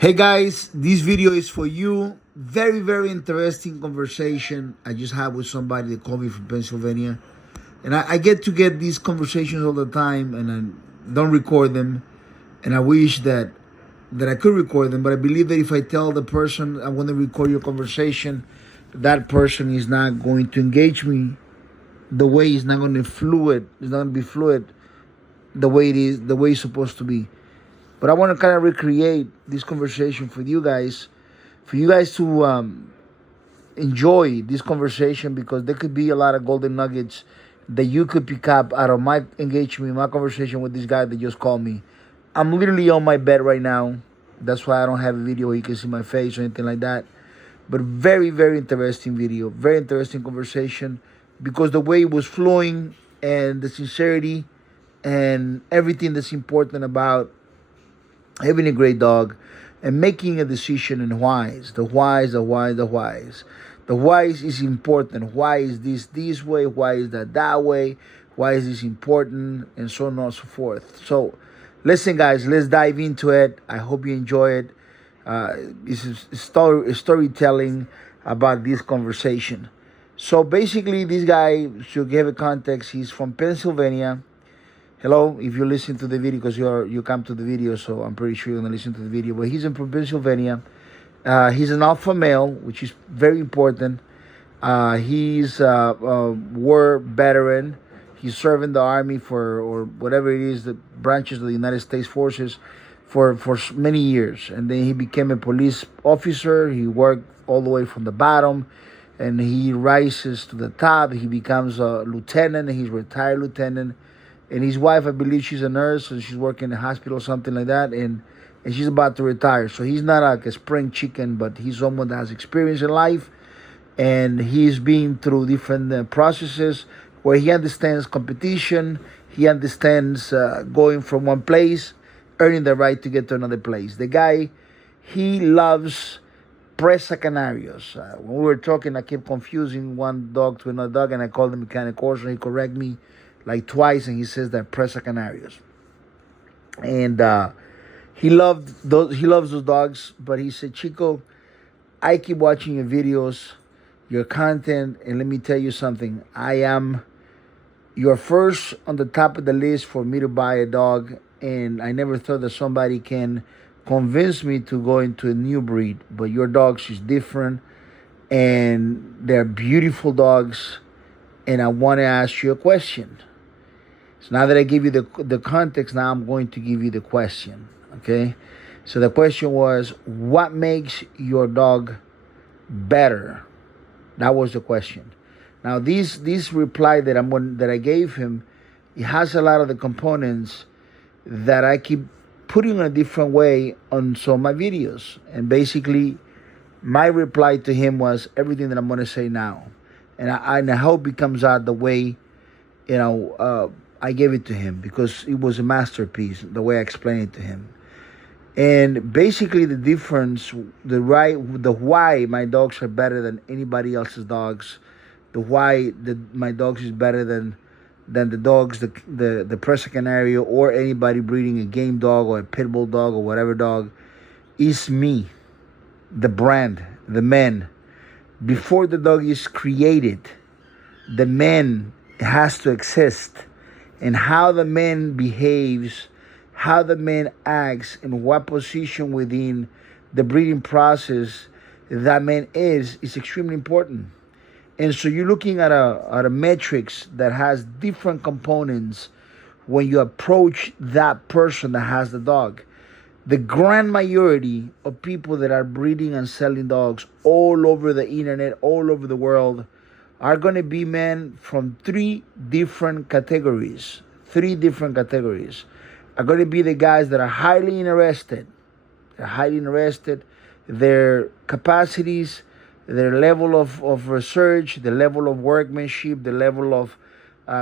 Hey guys, this video is for you. Very interesting conversation I just had with somebody that called me from Pennsylvania. And I get these conversations all the time and I don't record them. And I wish that I could record them, but I believe that if I tell the person I want to record your conversation, that person is not going to engage me the way it's not going to fluid. It's not going to be fluid the way it is, the way it's supposed to be. But I want to kind of recreate this conversation for you guys to enjoy this conversation because there could be a lot of golden nuggets that you could pick up out of my engagement, my conversation with this guy that just called me. I'm literally on my bed right now. That's why I don't have a video where you can see my face or anything like that. But very interesting video, very interesting conversation because the way it was flowing and the sincerity and everything that's important about having a great dog and making a decision and whys. The whys. The whys is important. Why is this way? Why is that way? Why is this important? And so on and so forth. So listen, guys, let's dive into it. I hope you enjoy it. This is storytelling about this conversation. So basically, this guy, to give a context, he's from Pennsylvania. Hello, if you listen to the video, because you come to the video, so I'm pretty sure you're gonna listen to the video. But he's from Pennsylvania. He's an alpha male, which is very important. He's a war veteran. He's served in the army or whatever it is, the branches of the United States Forces for many years. And then he became a police officer. He worked all the way from the bottom, and he rises to the top. He becomes a lieutenant. He's retired lieutenant. And his wife, I believe she's a nurse, and she's working in a hospital or something like that, and she's about to retire. So he's not like a spring chicken, but he's someone that has experience in life, and he's been through different processes where he understands competition, he understands going from one place, earning the right to get to another place. The guy, he loves Presa Canarios. When we were talking, I kept confusing one dog to another dog, and I called him Mechanic Horse, and he corrected me like twice, and he says that Presa Canarios. And he loves those dogs, but he said, Chico, I keep watching your videos, your content, and let me tell you something. You're first on the top of the list for me to buy a dog, and I never thought that somebody can convince me to go into a new breed. But your dogs is different, and they're beautiful dogs, and I want to ask you a question. So now that I give you the context, now I'm going to give you the question, okay? So the question was, what makes your dog better? That was the question. Now this reply that I gave him, it has a lot of the components that I keep putting in a different way on some of my videos. And basically, my reply to him was everything that I'm going to say now. And I hope it comes out the way, I gave it to him, because it was a masterpiece, the way I explained it to him. And basically the difference, the why my dogs are better than anybody else's dogs, the why my dogs is better than the dogs, the Presa Canario or anybody breeding a game dog or a Pitbull dog or whatever dog, is me, the brand, the man. Before the dog is created, the man has to exist. And how the man behaves, how the man acts, and what position within the breeding process that man is extremely important. And so you're looking at a matrix that has different components when you approach that person that has the dog. The grand majority of people that are breeding and selling dogs all over the internet, all over the world, are going to be men from three different categories. Are going to be the guys that are highly interested. Their capacities, their level of research, the level of workmanship, the level of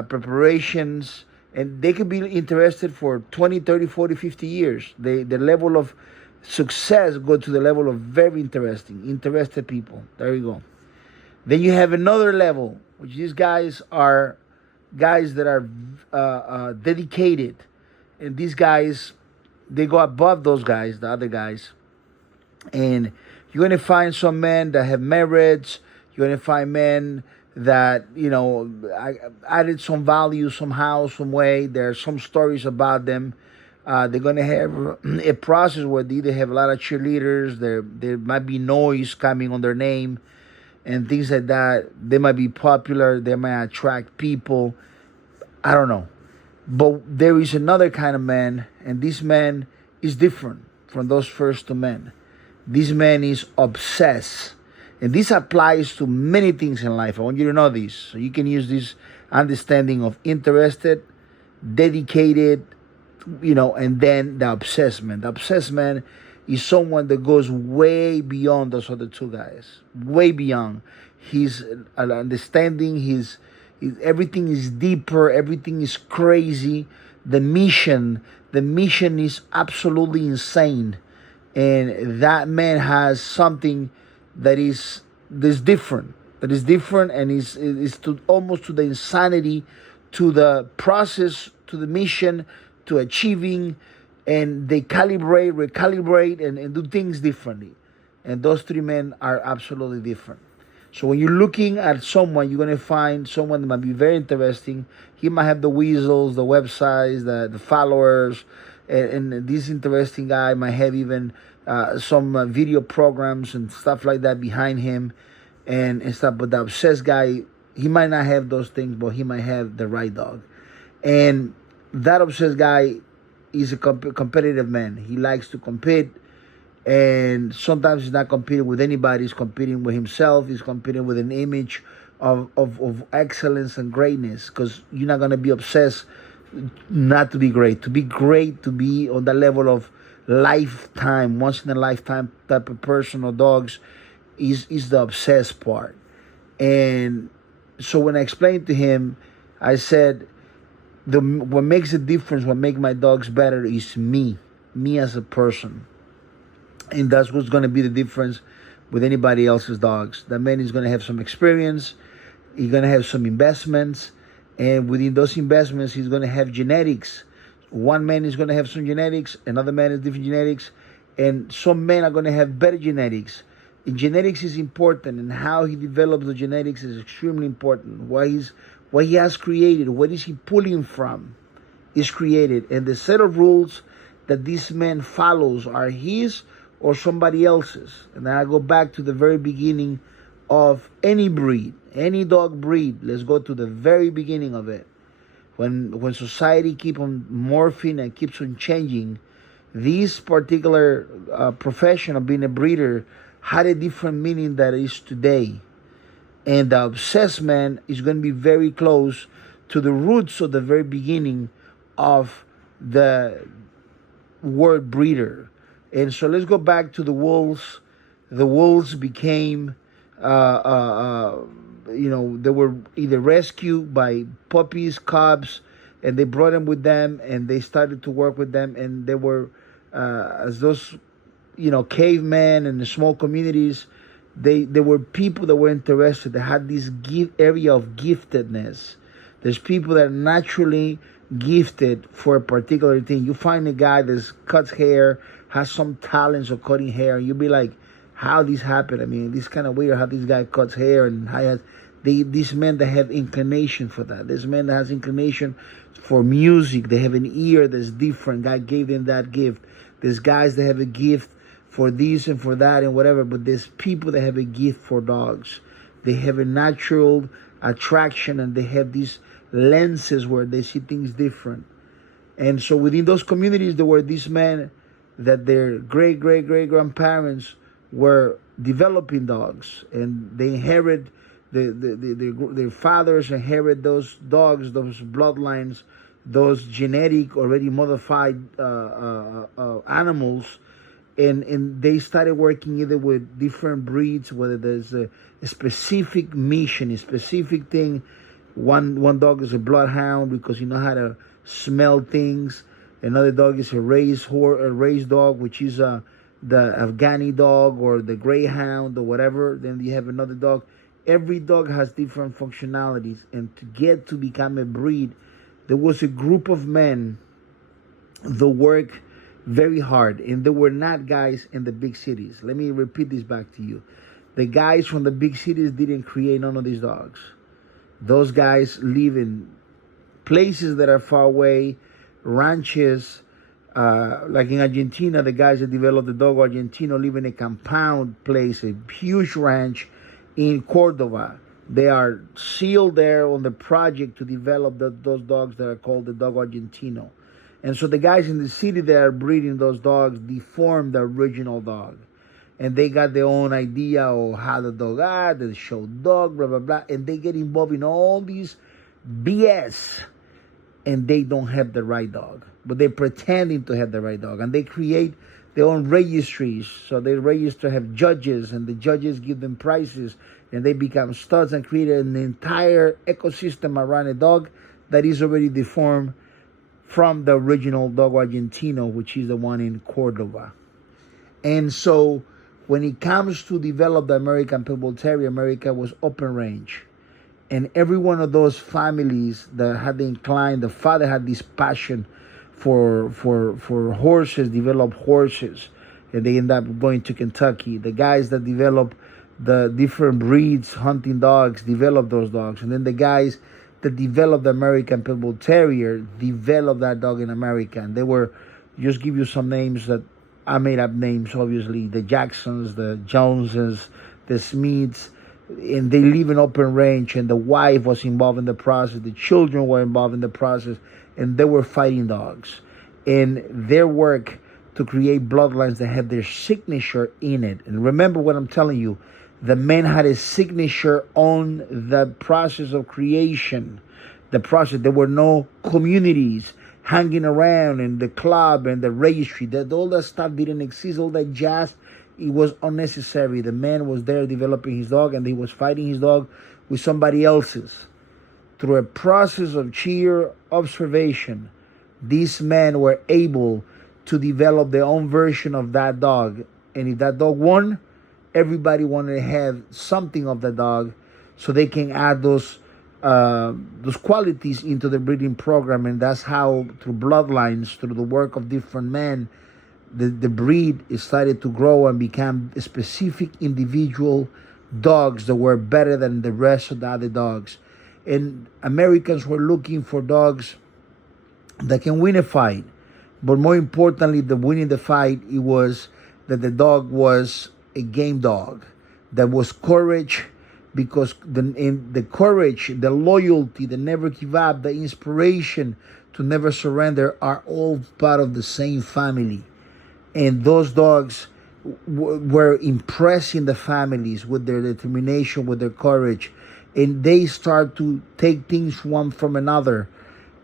preparations, and they could be interested for 20, 30, 40, 50 years. The level of success go to the level of very interested people. There you go. Then you have another level, which these guys are guys that are dedicated. And these guys, they go above those guys, the other guys. And you're going to find some men that have merits. You're going to find men that, added some value somehow, some way. There are some stories about them. They're going to have a process where they either have a lot of cheerleaders. There might be noise coming on their name and things like that. They might be popular. They might attract people. I don't know. But there is another kind of man, and this man is different from those first two men. This man is obsessed. And this applies to many things in life. I want you to know this. So you can use this understanding of interested, dedicated, and then the obsessed man. The obsessed man is someone that goes way beyond those other two guys. Way beyond. His understanding, his everything is deeper, everything is crazy. The mission is absolutely insane. And that man has something that is different. That is different and is to almost to the insanity, to the process, to the mission, to achieving, and they calibrate, recalibrate, and do things differently. And those three men are absolutely different. So when you're looking at someone, you're going to find someone that might be very interesting. He might have the weasels, the websites, the followers, and this interesting guy might have even some video programs and stuff like that behind him and stuff. But the obsessed guy, he might not have those things, but he might have the right dog. And that obsessed guy is a competitive man. He likes to compete. And sometimes he's not competing with anybody. He's competing with himself. He's competing with an image of excellence and greatness. Because you're not going to be obsessed not to be great. To be great, to be on the level of lifetime, once in a lifetime type of person or dogs is the obsessed part. And so when I explained to him, I said, what makes a difference, what makes my dogs better is me as a person. And that's what's going to be the difference with anybody else's dogs. That man is going to have some experience. He's going to have some investments. And within those investments, he's going to have genetics. One man is going to have some genetics. Another man has different genetics. And some men are going to have better genetics. And genetics is important. And how he develops the genetics is extremely important. What he has created, what is he pulling from, is created. And the set of rules that this man follows are his or somebody else's. And then I go back to the very beginning of any breed, any dog breed. Let's go to the very beginning of it. When society keeps on morphing and keeps on changing, this particular profession of being a breeder had a different meaning than it is today. And the obsessed man is going to be very close to the roots of the very beginning of the word breeder. And so let's go back to the wolves. The wolves became, they were either rescued by puppies, cubs, and they brought them with them, and they started to work with them. And they were, as those, cavemen and the small communities, they were people that were interested. They had this area of giftedness. There's people that are naturally gifted for a particular thing. You find a guy that cuts hair, has some talents of cutting hair, and you'll be like, how this happened? I mean, this kind of weird how this guy cuts hair, and how these men that have inclination for that. This man that has inclination for music. They have an ear that's different. God gave them that gift. There's guys that have a gift for this and for that and whatever, but there's people that have a gift for dogs. They have a natural attraction, and they have these lenses where they see things different. And so within those communities, there were these men that their great-great-great-grandparents were developing dogs, and they inherit their fathers inherit those dogs, those bloodlines, those genetic already modified animals, and they started working either with different breeds, whether there's a specific mission, a specific thing. One dog is a bloodhound because you know how to smell things. Another dog is a raised dog, which is the Afghani dog or the greyhound or whatever. Then you have another dog. Every dog has different functionalities. And to become a breed, there was a group of men that work very hard. And they were not guys in the big cities. Let me repeat this back to you. The guys from the big cities didn't create none of these dogs. Those guys live in places that are far away, ranches. Like in Argentina, the guys that developed the dog Argentino live in a compound place, a huge ranch in Cordova. They are sealed there on the project to develop those dogs that are called the dog Argentino. And so the guys in the city that are breeding those dogs deformed the original dog. And they got their own idea of how the dog the show dog, blah, blah, blah. And they get involved in all these BS. And they don't have the right dog. But they're pretending to have the right dog. And they create their own registries. So they register, have judges. And the judges give them prizes. And they become studs and create an entire ecosystem around a dog that is already deformed from the original dog Argentino, which is the one in Cordova. And so when it comes to develop the American Pitbull Terrier, America was open range. And every one of those families that had the incline, the father had this passion for horses, developed horses. And they end up going to Kentucky. The guys that develop the different breeds, hunting dogs, develop those dogs. And then the guys that developed the American Pitbull Terrier developed that dog in America. And they were, just give you some names that I made up names, obviously. The Jacksons, the Joneses, the Smiths. And they live in open range. And the wife was involved in the process. The children were involved in the process. And they were fighting dogs. And their work to create bloodlines that had their signature in it. And remember what I'm telling you. The man had a signature on the process of creation. The process. There were no communities hanging around in the club and the registry. That all that stuff didn't exist. All that jazz, it was unnecessary. The man was there developing his dog, and he was fighting his dog with somebody else's. Through a process of sheer observation, these men were able to develop their own version of that dog. And if that dog won, everybody wanted to have something of the dog, so they can add those qualities into the breeding program. And that's how, through bloodlines, through the work of different men, the breed started to grow and become specific individual dogs that were better than the rest of the other dogs. And Americans were looking for dogs that can win a fight. But more importantly, the winning the fight, it was that the dog was a game dog, that was courage, because the courage, the loyalty, the never give up, the inspiration to never surrender are all part of the same family. And those dogs were impressing the families with their determination, with their courage. And they start to take things one from another.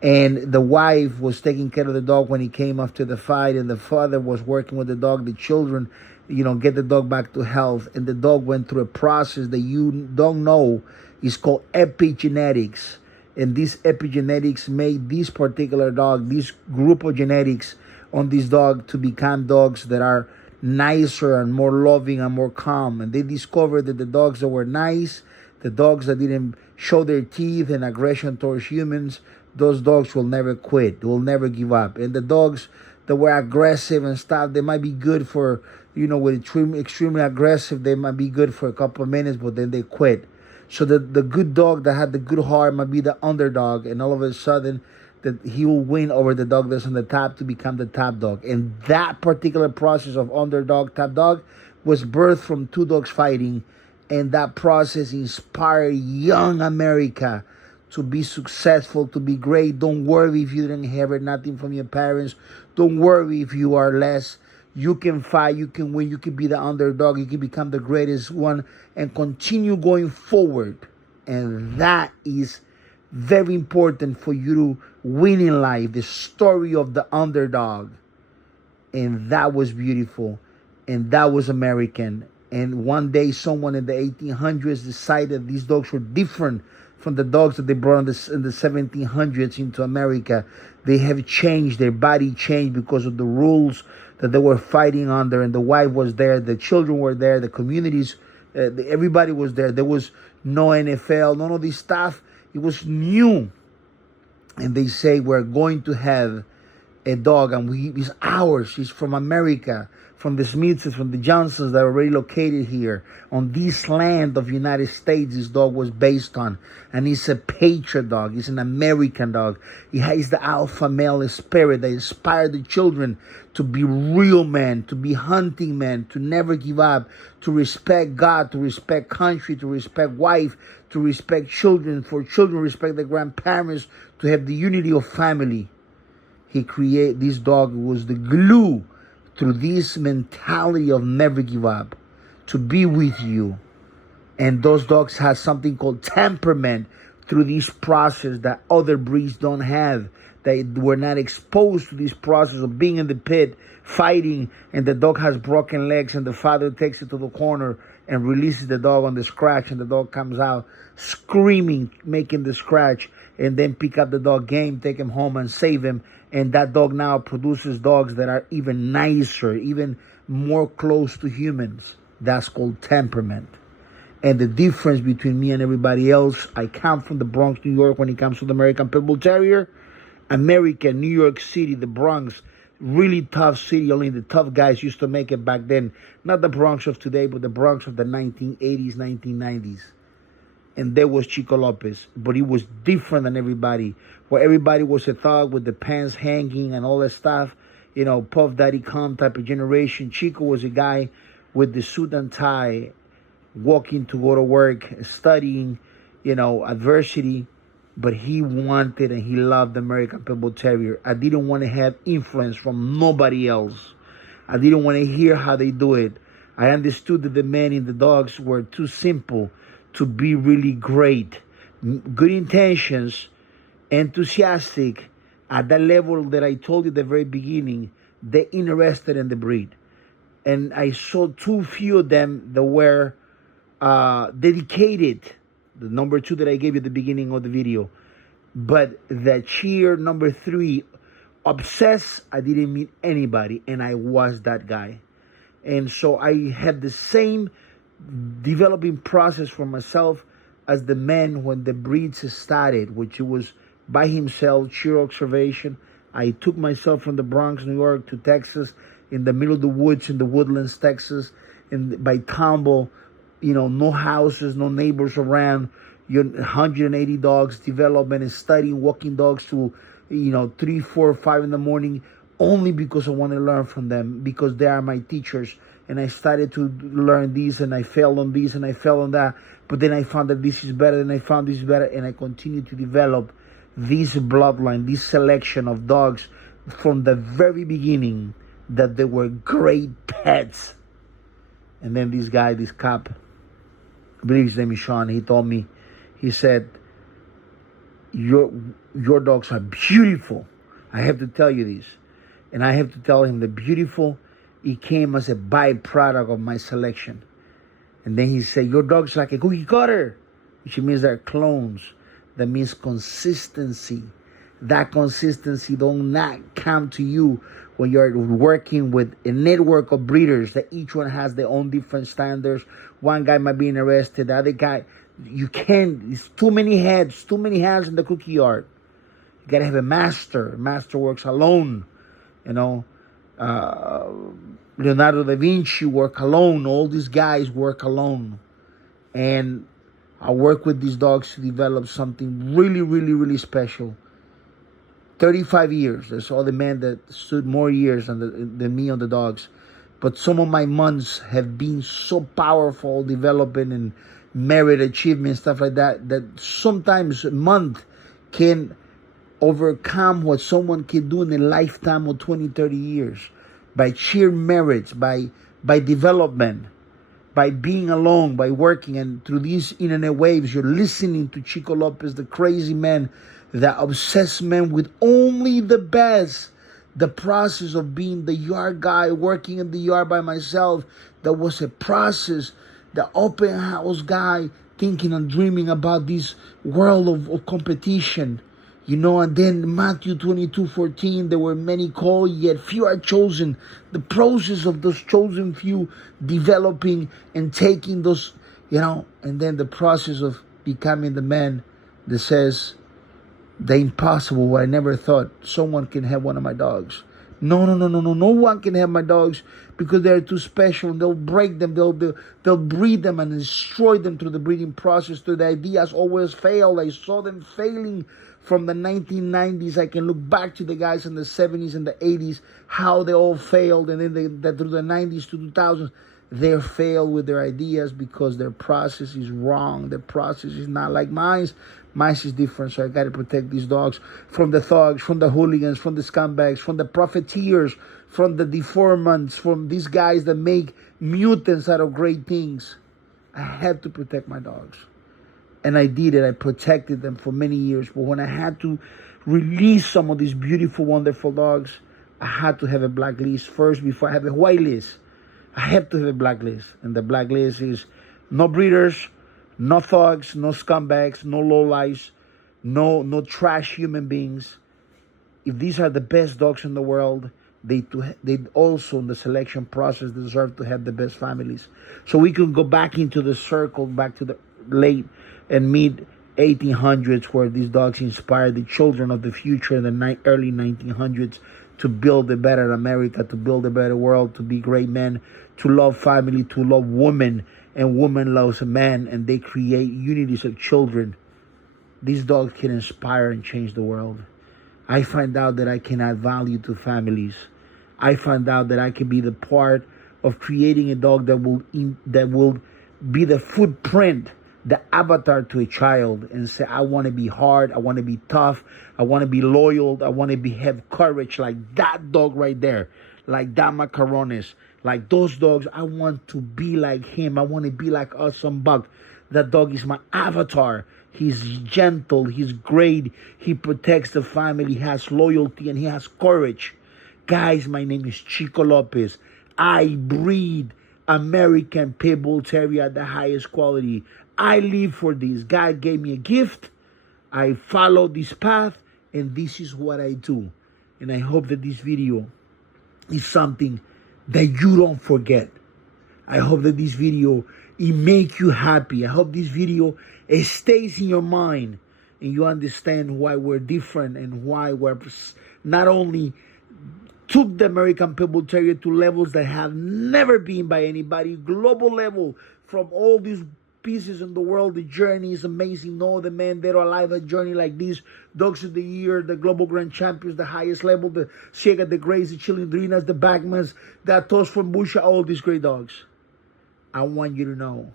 And the wife was taking care of the dog when he came after the fight, and the father was working with the dog, the children, get the dog back to health. And the dog went through a process that you don't know is called epigenetics. And this epigenetics made this particular dog, this group of genetics on this dog, to become dogs that are nicer and more loving and more calm. And they discovered that the dogs that were nice, the dogs that didn't show their teeth and aggression towards humans, those dogs will never quit. They will never give up. And the dogs that were aggressive and stuff, they might be good for, with extremely aggressive, they might be good for a couple of minutes, but then they quit. So the good dog that had the good heart might be the underdog, and all of a sudden that he will win over the dog that's on the top to become the top dog. And that particular process of underdog, top dog was birthed from two dogs fighting. And that process inspired young America to be successful, to be great. Don't worry if you didn't inherit nothing from your parents. Don't worry if you are less. You can fight, you can win, you can be the underdog, you can become the greatest one and continue going forward. And that is very important for you to win in life, the story of the underdog. And that was beautiful. And that was American. And one day someone in the 1800s decided these dogs were different from the dogs that they brought in the 1700s into America. They have changed, their body changed because of the rules that they were fighting under. And the wife was there, the children were there, the communities, everybody was there. There was no NFL, none of this stuff. It was new. And they say we're going to have a dog, and it's ours. It's from America, from the Smiths, from the Johnsons that are already located here on this land of United States. This dog was based on, and he's a patriot dog. He's an American dog. He has the alpha male spirit that inspired the children to be real men, to be hunting men, to never give up, to respect God, to respect country, to respect wife, to respect children, for children respect their grandparents, to have the unity of family. This dog was the glue through this mentality of never give up, to be with you. And those dogs have something called temperament through this process that other breeds don't have. They were not exposed to this process of being in the pit, fighting, and the dog has broken legs, and the father takes it to the corner and releases the dog on the scratch, and the dog comes out screaming, making the scratch, and then pick up the dog game, take him home and save him. And that dog now produces dogs that are even nicer, even more close to humans. That's called temperament. And the difference between me and everybody else, I come from the Bronx, New York, when it comes to the American Pitbull Terrier. America, New York City, the Bronx, really tough city. Only the tough guys used to make it back then. Not the Bronx of today, but the Bronx of the 1980s, 1990s. And there was Chico Lopez, but he was different than everybody. Where everybody was a thug with the pants hanging and all that stuff, Puff Daddy Khan type of generation. Chico was a guy with the suit and tie, walking to go to work, studying, adversity. But he wanted and he loved the American Pitbull Terrier. I didn't want to have influence from nobody else. I didn't want to hear how they do it. I understood that the men in the dogs were too simple to be really great. Good intentions, enthusiastic, at that level that I told you at the very beginning, they're interested in the breed. And I saw too few of them that were dedicated. The number 2 that I gave you at the beginning of the video. But the cheer number 3, obsessed, I didn't meet anybody, and I was that guy. And so I had the same developing process for myself as the man when the breeds started, which was by himself, sheer observation. I took myself from the Bronx, New York, to Texas, in the middle of the woods, in the woodlands, Texas, by Tomball, no houses, no neighbors around, 180 dogs, development and studying, walking dogs to, 3, 4, 5 in the morning, only because I want to learn from them, because they are my teachers. And I started to learn this, and I failed on this, and I failed on that. But then I found that this is better, and I found this better, and I continued to develop this bloodline, this selection of dogs from the very beginning, that they were great pets. And then this guy, this cop, I believe his name is Sean, he told me, he said, your dogs are beautiful. I have to tell you this. And I have to tell him the beautiful, it came as a byproduct of my selection. And then he said, your dog's like a cookie cutter, which means they're clones. That means consistency. That consistency don't not come to you when you're working with a network of breeders that each one has their own different standards. One guy might be interested, the other guy, you can't, it's too many heads, too many hands in the cookie yard. You gotta have a master. Master works alone, Leonardo da Vinci work alone. All these guys work alone. And I work with these dogs to develop something really, really, really special. 35 years. There's other men that stood more years than me on the dogs. But some of my months have been so powerful, developing and merit achievement, stuff like that, that sometimes a month can overcome what someone can do in a lifetime of 20, 30 years. By sheer merits, by development, by being alone, by working. And through these internet waves, you're listening to Chico Lopez, the crazy man, the obsessed man with only the best. The process of being the yard guy, working in the yard by myself, that was a process. The open house guy, thinking and dreaming about this world of competition. And then Matthew 22:14, there were many called, yet few are chosen. The process of those chosen few developing and taking those, and then the process of becoming the man that says, The impossible, what I never thought someone can have one of my dogs. No, no, no, no, no. No one can have my dogs because they're too special. They'll break them. They'll breed them and destroy them through the breeding process. So the ideas always fail. I saw them failing from the 1990s. I can look back to the guys in the 70s and the 80s, how they all failed. And then through the 90s to 2000s, they fail with their ideas because their process is wrong. Their process is not like mine. Mine is different, so I got to protect these dogs from the thugs, from the hooligans, from the scumbags, from the profiteers, from the deformants, from these guys that make mutants out of great things. I had to protect my dogs. And I did it. I protected them for many years. But when I had to release some of these beautiful, wonderful dogs, I had to have a blacklist first before I have a white list. I have to have a blacklist. And the blacklist is no breeders, no thugs, no scumbags, no lowlifes, no trash human beings. If these are the best dogs in the world, they also in the selection process deserve to have the best families. So we can go back into the circle, back to the late and mid 1800s, where these dogs inspired the children of the future in the early 1900s to build a better America, to build a better world, to be great men, to love family, to love women, and woman loves a man, and they create unities of children. These dogs can inspire and change the world. I find out that I can add value to families. I find out that I can be the part of creating a dog that will be the footprint, the avatar to a child, and say, I want to be hard, I want to be tough, I want to be loyal, I want to have courage like that dog right there, like that Macarones, like those dogs. I want to be like him. I want to be like Awesome Buck. That dog is my avatar. He's gentle, he's great, he protects the family, he has loyalty, and he has courage. Guys, my name is Chico Lopez. I breed American Pitbull Terrier at the highest quality. I live for this. God gave me a gift. I follow this path, and this is what I do. And I hope that this video is something that you don't forget. I hope that this video, it make you happy. I hope this video, it stays in your mind, and you understand why we're different, and why we're not only took the American Pitbull Terrier to levels that have never been by anybody, global level, from all these pieces in the world. The journey is amazing. No other man dead or alive a journey like this. Dogs of the Year, the Global Grand Champions, the highest level, the Ciega, the Grays, the Chilindrinas, the Bagmans, the Atos from Busha, all these great dogs. I want you to know,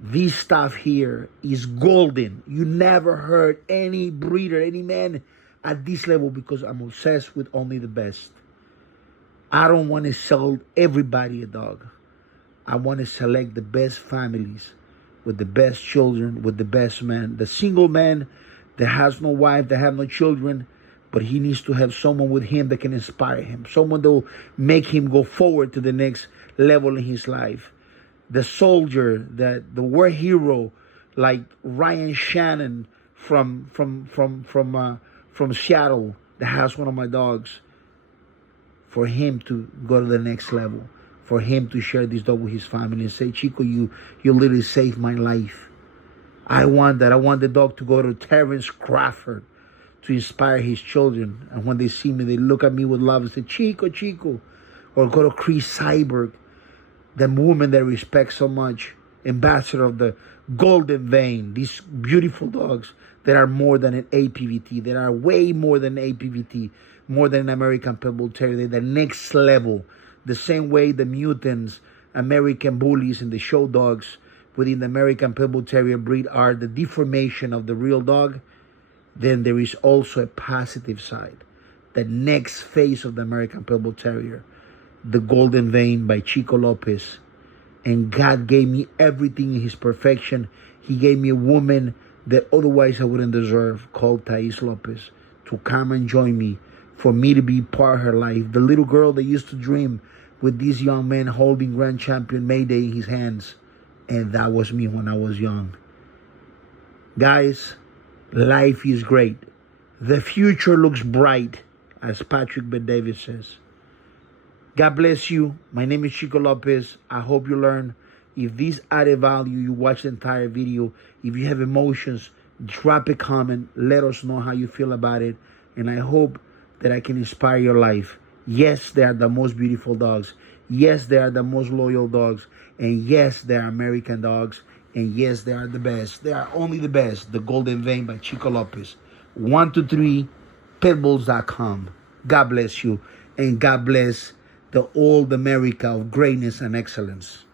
this stuff here is golden. You never heard any breeder, any man at this level, because I'm obsessed with only the best. I don't want to sell everybody a dog. I want to select the best families with the best children, with the best man. The single man that has no wife, that have no children, but he needs to have someone with him that can inspire him, someone that will make him go forward to the next level in his life. The soldier, the war hero, like Ryan Shannon from Seattle, that has one of my dogs, for him to go to the next level, for him to share this dog with his family and say, Chico, you literally saved my life. I want that. I want the dog to go to Terrence Crawford to inspire his children. And when they see me, they look at me with love and say, Chico, Chico. Or go to Chris Cyberg, the woman that I respect so much, ambassador of the Golden Vein. These beautiful dogs that are more than an APVT, that are way more than APVT, more than an American Pitbull Terrier. They're the next level. The same way the mutants, American bullies, and the show dogs within the American Pitbull Terrier breed are the deformation of the real dog, then there is also a positive side. The next phase of the American Pitbull Terrier, the Golden Vein by Chico Lopez. And God gave me everything in his perfection. He gave me a woman that otherwise I wouldn't deserve, called Thais Lopez, to come and join me, for me to be part of her life. The little girl that used to dream with this young man holding Grand Champion Mayday in his hands. And that was me when I was young. Guys, life is great. The future looks bright, as Patrick Bet-David says. God bless you. My name is Chico Lopez. I hope you learn. If this added value, you watch the entire video. If you have emotions, Drop a comment. Let us know how you feel about it. And I hope that I can inspire your life. Yes, they are the most beautiful dogs. Yes, they are the most loyal dogs. And yes, they are American dogs. And yes, they are the best. They are only the best. The Golden Vein by Chico Lopez. 123 pitbulls.com. God bless you. And God bless the old America of greatness and excellence.